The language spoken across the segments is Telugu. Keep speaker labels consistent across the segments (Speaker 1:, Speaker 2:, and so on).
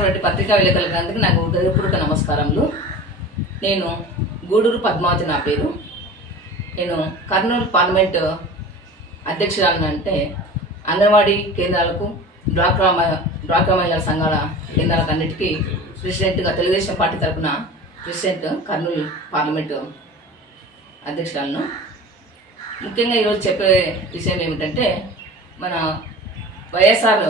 Speaker 1: ఇచ్చినటువంటి పత్రికా విలేకరులకు నాకు హృదయపూర్వక నమస్కారములు. నేను గూడూరు పద్మావతి నా పేరు. నేను కర్నూలు పార్లమెంట్ అధ్యక్షురాలను అంటే అంగన్వాడీ కేంద్రాలకు డ్వాక్రా డ్వాక్రా మహిళా సంఘాల కేంద్రాలకు అన్నిటికీ ప్రెసిడెంట్గా తెలుగుదేశం పార్టీ తరఫున ప్రెసిడెంట్ కర్నూలు పార్లమెంటు అధ్యక్షురాలను. ముఖ్యంగా ఈరోజు చెప్పే విషయం ఏమిటంటే మన వైఎస్ఆర్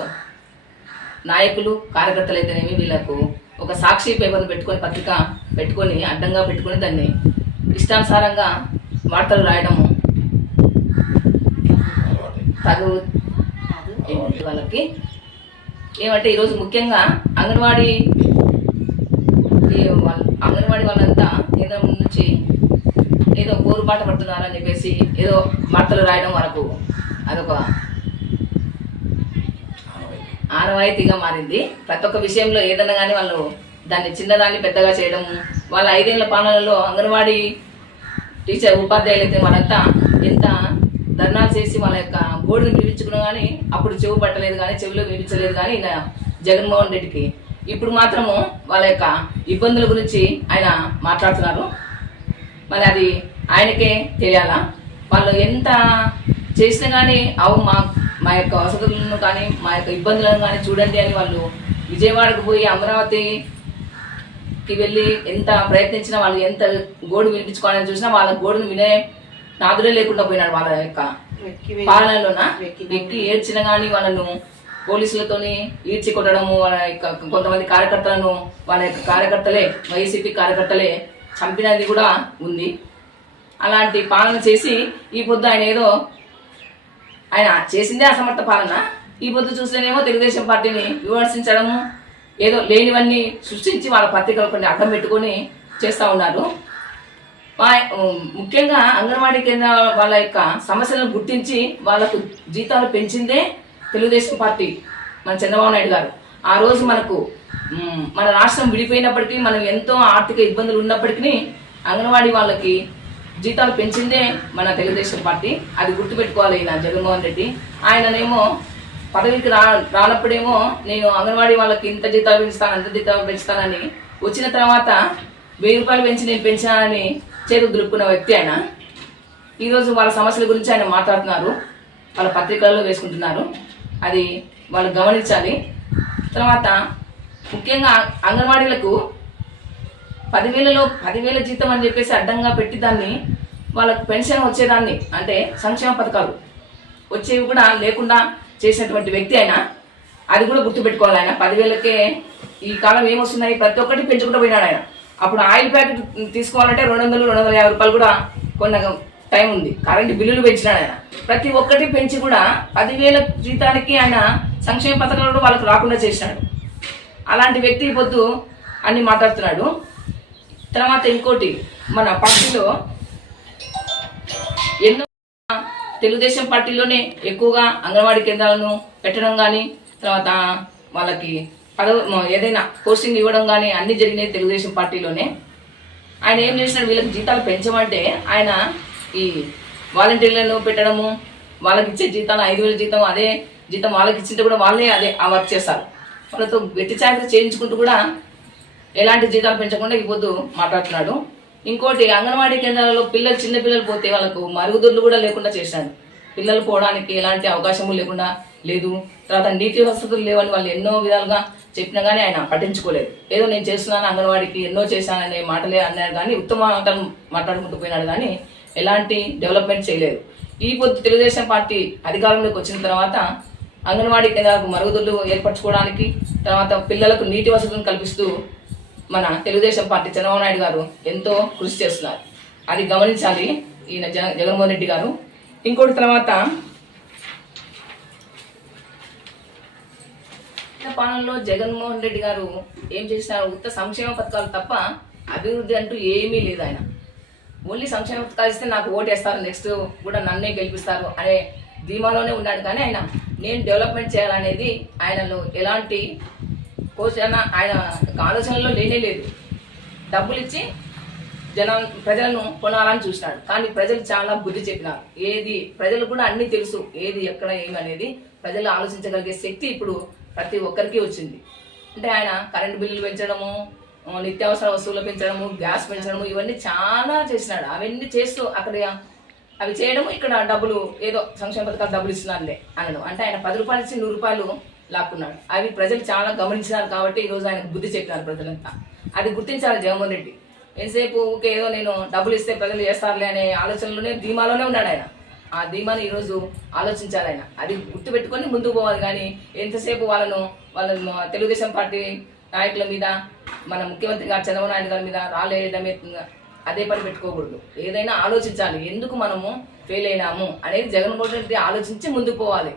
Speaker 1: నాయకులు కార్యకర్తలు అయితేనేమి వీళ్ళకు ఒక సాక్షి పేపర్ను పెట్టుకొని పత్రిక పెట్టుకొని అడ్డంగా పెట్టుకొని దాన్ని ఇష్టానుసారంగా వార్తలు రాయడము తగు వాళ్ళకి? ఏమంటే ఈరోజు ముఖ్యంగా అంగన్వాడీ ఈ అంగన్వాడీ వాళ్ళంతా ఏదో నుంచి ఏదో పోరుబాట పడుతున్నారని చెప్పేసి ఏదో వార్తలు రాయడం మనకు అదొక ఆనవాయితీగా మారింది. ప్రతి ఒక్క విషయంలో ఏదన్నా కానీ వాళ్ళు దాన్ని చిన్నదాన్ని పెద్దగా చేయడం వాళ్ళ ఐదేళ్ళ పాలనలో అంగన్వాడీ టీచర్ ఉపాధ్యాయులు అయితే వాళ్ళంతా ఎంత ధర్నాలు చేసి వాళ్ళ యొక్క బోర్డుని వినిపించుకున్నా కానీ అప్పుడు చెవు పట్టలేదు కానీ చెవిలో వినిపించలేదు కానీ ఈయన జగన్మోహన్ రెడ్డికి. ఇప్పుడు మాత్రము వాళ్ళ యొక్క ఇబ్బందుల గురించి ఆయన మాట్లాడుతున్నారు. మరి అది ఆయనకే తెలియాలా? వాళ్ళు ఎంత చేసినా కానీ అవు మా మా యొక్క వసతులను కానీ మా యొక్క ఇబ్బందులను కానీ చూడండి అని వాళ్ళు విజయవాడకు పోయి అమరావతికి వెళ్ళి ఎంత ప్రయత్నించినా వాళ్ళు ఎంత గోడు వినిపించుకోవాలని చూసినా వాళ్ళ గోడును వినే నాదుడే లేకుండా పోయినాడు వాళ్ళ యొక్క పాలనలోన? వెక్కి ఏడ్చిన కానీ వాళ్ళను పోలీసులతోని ఈడ్చి కొట్టడము వాళ్ళ యొక్క కొంతమంది కార్యకర్తలను వాళ్ళ యొక్క కార్యకర్తలే వైసీపీ కార్యకర్తలే చంపినది కూడా ఉంది. అలాంటి పాలన చేసి ఈ పొద్దు ఆయన ఏదో ఆయన చేసిందే అసమర్థ పాలన. ఈ పొద్దు చూస్తేనేమో తెలుగుదేశం పార్టీని విమర్శించడము ఏదో లేనివన్నీ సృష్టించి వాళ్ళ పత్రికలు కొన్ని అడ్డం పెట్టుకొని చేస్తూ ఉన్నారు. ముఖ్యంగా అంగన్వాడీ కేంద్ర వాళ్ళ యొక్క సమస్యలను గుర్తించి వాళ్ళకు జీతాలు పెంచిందే తెలుగుదేశం పార్టీ మన చంద్రబాబు నాయుడు గారు. ఆ రోజు మనకు మన రాష్ట్రం విడిపోయినప్పటికీ మనం ఎంతో ఆర్థిక ఇబ్బందులు ఉన్నప్పటికీ అంగన్వాడీ వాళ్ళకి జీతాలు పెంచిందే మన తెలుగుదేశం పార్టీ. అది గుర్తుపెట్టుకోవాలి ఈయన జగన్మోహన్ రెడ్డి. ఆయననేమో పదవికి రా రానప్పుడేమో నేను అంగన్వాడీ వాళ్ళకి ఇంత జీతాలు పెంచుతాను అంత జీతాలు పెంచుతానని వచ్చిన తర్వాత వెయ్యి రూపాయలు పెంచి నేను పెంచానని చేతులు దులుపుకున్న వ్యక్తి ఆయన. ఈరోజు వాళ్ళ సమస్యల గురించి ఆయన మాట్లాడుతున్నారు. వాళ్ళ పత్రికల్లో వేసుకుంటున్నారు. అది వాళ్ళు గమనించాలి. తర్వాత ముఖ్యంగా అంగన్వాడీలకు పదివేలలో పదివేల జీతం అని చెప్పేసి అడ్డంగా పెట్టి దాన్ని వాళ్ళకు పెన్షన్ వచ్చేదాన్ని. అంటే సంక్షేమ పథకాలు వచ్చేవి కూడా లేకుండా చేసినటువంటి వ్యక్తి అయినా అది కూడా గుర్తుపెట్టుకోవాలి ఆయన. పదివేలకే ఈ కాలం ఏమొస్తున్నాయి? ప్రతి ఒక్కటి పెంచుకుంటూ పోయినాడు ఆయన. అప్పుడు ఆయిల్ ప్యాకెట్ తీసుకోవాలంటే రెండు వందలు రెండు వందల యాభై రూపాయలు కూడా కొన్న టైం ఉంది. కరెంటు బిల్లులు పెంచినాడు ఆయన. ప్రతి ఒక్కటి పెంచి కూడా పదివేల జీతానికి ఆయన సంక్షేమ పథకాలు కూడా వాళ్ళకు రాకుండా చేసినాడు. అలాంటి వ్యక్తి పొద్దు అన్ని మాట్లాడుతున్నాడు. తర్వాత ఇంకోటి మన పార్టీలో ఎన్నో తెలుగుదేశం పార్టీలోనే ఎక్కువగా అంగన్వాడీ కేంద్రాలను పెట్టడం కానీ తర్వాత వాళ్ళకి పదవ ఏదైనా పోస్టింగ్ ఇవ్వడం కానీ అన్ని జరిగినాయి తెలుగుదేశం పార్టీలోనే. ఆయన ఏం చేసినాడు వీళ్ళకి జీతాలు పెంచమంటే ఆయన ఈ వాలంటీర్లను పెట్టడము వాళ్ళకి ఇచ్చే జీతాలు ఐదు వేల జీతం అదే జీతం వాళ్ళకి ఇచ్చింటే కూడా వాళ్ళే అదే ఆ వర్క్ చేస్తారు. వాళ్ళతో వెట్టి చాకరీ చేయించుకుంటూ కూడా ఎలాంటి జీతాలు పెంచకుండా ఈ పొద్దు మాట్లాడుతున్నాడు. ఇంకోటి అంగన్వాడీ కేంద్రాలలో పిల్లలు చిన్న పిల్లలు పోతే వాళ్ళకు మరుగుదొడ్లు కూడా లేకుండా చేశాడు. పిల్లలు పోవడానికి ఎలాంటి అవకాశము లేకుండా లేదు. తర్వాత నీటి వసతులు లేవని వాళ్ళు ఎన్నో విధాలుగా చెప్పినా కానీ ఆయన పట్టించుకోలేదు. ఏదో నేను చేస్తున్నాను అంగన్వాడికి ఎన్నో చేశాననే మాటలే అన్నాడు కానీ ఉత్తమ మాటలు మాట్లాడుకుంటూ పోయినాడు కానీ ఎలాంటి డెవలప్మెంట్ చేయలేదు. ఈ పొద్దు తెలుగుదేశం పార్టీ అధికారంలోకి వచ్చిన తర్వాత అంగన్వాడీ కేంద్రాలకు మరుగుదొడ్లు ఏర్పరచుకోవడానికి తర్వాత పిల్లలకు నీటి వసతులను కల్పిస్తూ మన తెలుగుదేశం పార్టీ చంద్రబాబు నాయుడు గారు ఎంతో కృషి చేస్తున్నారు. అది గమనించాలి ఈయన జగ జగన్మోహన్ రెడ్డి గారు. ఇంకోటి తర్వాత పాలనలో జగన్మోహన్ రెడ్డి గారు ఏం చేసినారు? ఉత్త సంక్షేమ పథకాలు తప్ప అభివృద్ధి అంటూ ఏమీ లేదు ఆయన. ఓన్లీ సంక్షేమ పథకాలు ఇస్తే నాకు ఓటేస్తారు నెక్స్ట్ కూడా నన్నే గెలిపిస్తారు అనే ధీమాలోనే ఉన్నాడు. కానీ ఆయన నేను డెవలప్మెంట్ చేయాలనేది ఆయనలో ఎలాంటి కోచన ఆయన ఆలోచనలో లేనే లేదు. డబ్బులు ఇచ్చి జనం ప్రజలను కొనాలని చూసినాడు. కానీ ప్రజలు చాలా బుద్ధి చెప్పినారు. ఏది ప్రజలు కూడా అన్ని తెలుసు. ఏది ఎక్కడ ఏమి అనేది ప్రజలు ఆలోచించగలిగే శక్తి ఇప్పుడు ప్రతి ఒక్కరికి వచ్చింది. అంటే ఆయన కరెంటు బిల్లులు పెంచడము నిత్యావసర వస్తువులు పెంచడము గ్యాస్ పెంచడము ఇవన్నీ చాలా చేసినాడు. అవన్నీ చేస్తూ అక్కడ అవి చేయడము ఇక్కడ డబ్బులు ఏదో సంక్షేమ పథకాలు డబ్బులు ఇస్తున్నారులే అనడం. అంటే ఆయన పది రూపాయలు ఇచ్చి నూరు రూపాయలు లాక్కున్నాడు. అవి ప్రజలు చాలా గమనించినారు కాబట్టి ఈ రోజు బుద్ధి చెప్పినారు ప్రజలంతా. అది గుర్తించాలి జగన్మోహన్ రెడ్డి. ఎంతసేపు ఊకే ఏదో నేను డబ్బులు ఇస్తే ప్రజలు చేస్తారులే అనే ఆలోచనలోనే ధీమాలోనే ఉన్నాడు ఆయన. ఆ ధీమాని ఈరోజు ఆలోచించాలి ఆయన. అది గుర్తుపెట్టుకొని ముందుకు పోవాలి కానీ ఎంతసేపు వాళ్ళను వాళ్ళ తెలుగుదేశం పార్టీ నాయకుల మీద మన ముఖ్యమంత్రి గారు చంద్రబాబు నాయుడు గారి మీద రాలేయడమే అదే పని పెట్టుకోకూడదు. ఏదైనా ఆలోచించాలి. ఎందుకు మనము ఫెయిల్ అయినాము అనేది జగన్మోహన్ రెడ్డి ఆలోచించి ముందుకు పోవాలి.